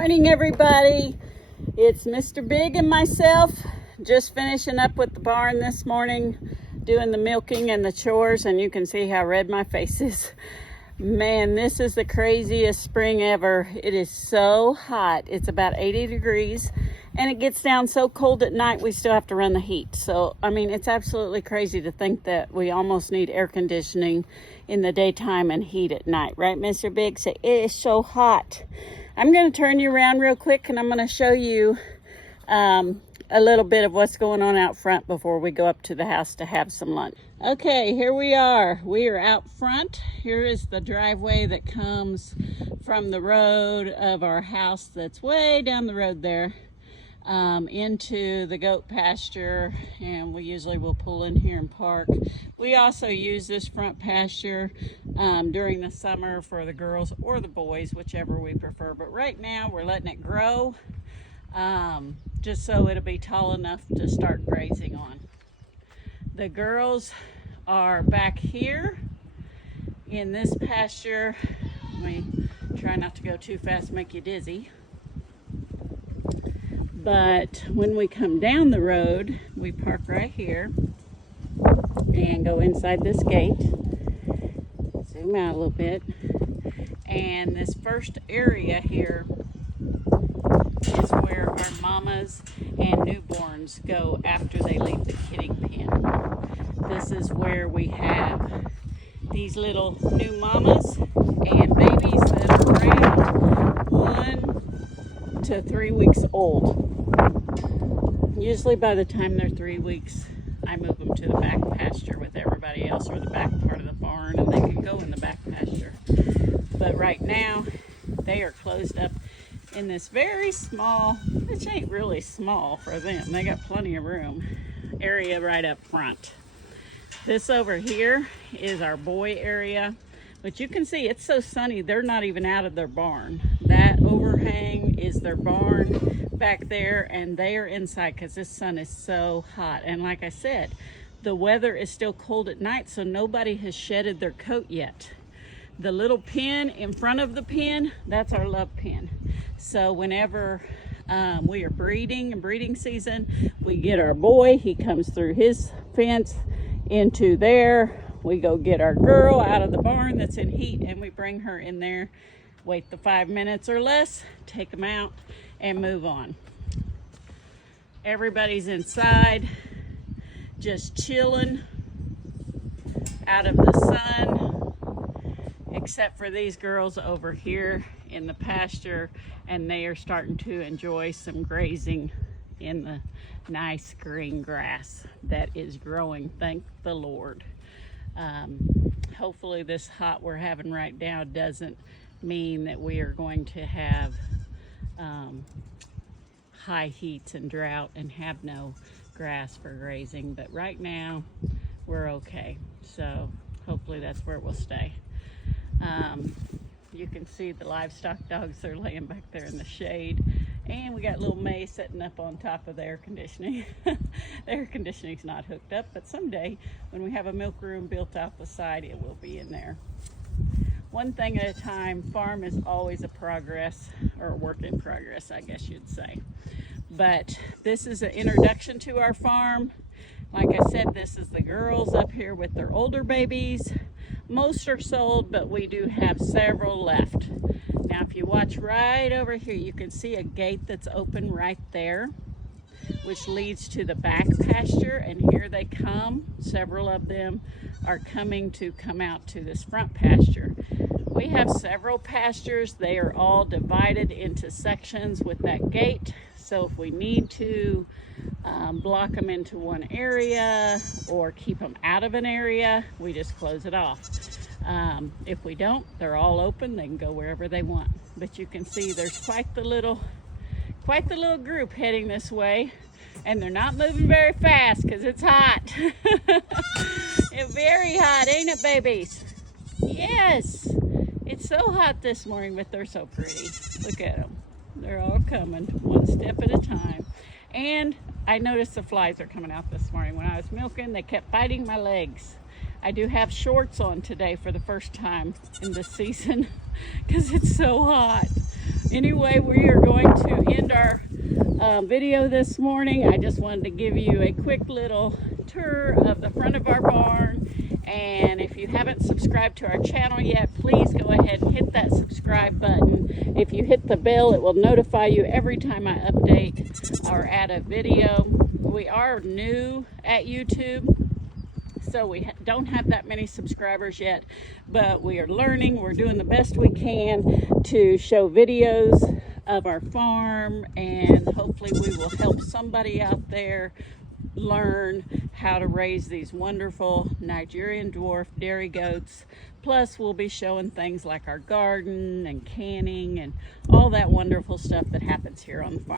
Morning, everybody. It's Mr. Big and myself just finishing up with the barn this morning, doing the milking and the chores, and you can see how red my face is. Man, this is the craziest spring ever. It is so hot. It's about 80 degrees and it gets down so cold at night we still have to run the heat. So I mean, it's absolutely crazy to think that we almost need air conditioning in the daytime and heat at night, right, Mr. Big? So it is so hot. I'm going to turn you around real quick and I'm going to show you a little bit of what's going on out front before we go up to the house to have some lunch. Okay, here we are. We are out front. Here is the driveway that comes from the road of our house that's way down the road there into the goat pasture, and we usually will pull in here and park. We also use this front pasture during the summer for the girls or the boys, whichever we prefer, but right now we're letting it grow just so it'll be tall enough to start grazing on. The girls are back here in this pasture. Let me try not to go too fast, make you dizzy. But when we come down the road, we park right here and go inside this gate. Zoom out a little bit. And this first area here is where our mamas and newborns go after they leave the kidding pen. This is where we have these little new mamas and babies that are around 1 to 3 weeks old. Usually by the time they're 3 weeks, I move them to the back pasture with everybody else, or the back part of the barn, and they can go in the back pasture. But right now, they are closed up in this very small, which ain't really small for them, they got plenty of room, area right up front. This over here is our boy area, but you can see it's so sunny, they're not even out of their barn. That overhang is their barn back there, and they are inside because this sun is so hot. And like I said, the weather is still cold at night, so nobody has shedded their coat yet. The little pen in front of the pen, that's our love pen. So whenever we are breeding, in breeding season, we get our boy, he comes through his fence into there. We go get our girl out of the barn that's in heat, and we bring her in there, wait the 5 minutes or less, take them out and move on. Everybody's inside just chilling out of the sun, except for these girls over here in the pasture, and they are starting to enjoy some grazing in the nice green grass that is growing, thank the Lord. Hopefully this hot we're having right now doesn't mean that we are going to have high heats and drought and have no grass for grazing, but right now we're okay, so hopefully that's where it will stay. You can see the livestock dogs are laying back there in the shade, and we got little May sitting up on top of the air conditioning. The air conditioning's not hooked up, but someday when we have a milk room built off the side, it will be in there. One thing at a time. Farm is always a progress, or a work in progress, I guess you'd say. But this is an introduction to our farm. Like I said, this is the girls up here with their older babies. Most are sold, but we do have several left. Now, if you watch right over here, you can see a gate that's open right there, which leads to the back pasture, and here they come. Several of them are coming to come out to this front pasture. We have several pastures. They are all divided into sections with that gate, so if we need to block them into one area or keep them out of an area, we just close it off. If we don't, they're all open, they can go wherever they want. But you can see there's quite the little group heading this way, and they're not moving very fast because it's hot. It's very hot, ain't it, babies? Yes, it's so hot this morning, but they're so pretty. Look at them. They're all coming one step at a time. And I noticed the flies are coming out this morning. When I was milking, they kept biting my legs. I do have shorts on today for the first time in this season because it's so hot. Anyway, we are going to end our video this morning. I just wanted to give you a quick little tour of the front of our barn. And if you haven't subscribed to our channel yet, please go ahead and hit that subscribe button. If you hit the bell, it will notify you every time I update or add a video. We are new at YouTube, so we don't have that many subscribers yet, but we are learning. We're doing the best we can to show videos of our farm, and hopefully we will help somebody out there learn how to raise these wonderful Nigerian dwarf dairy goats. Plus we'll be showing things like our garden and canning and all that wonderful stuff that happens here on the farm.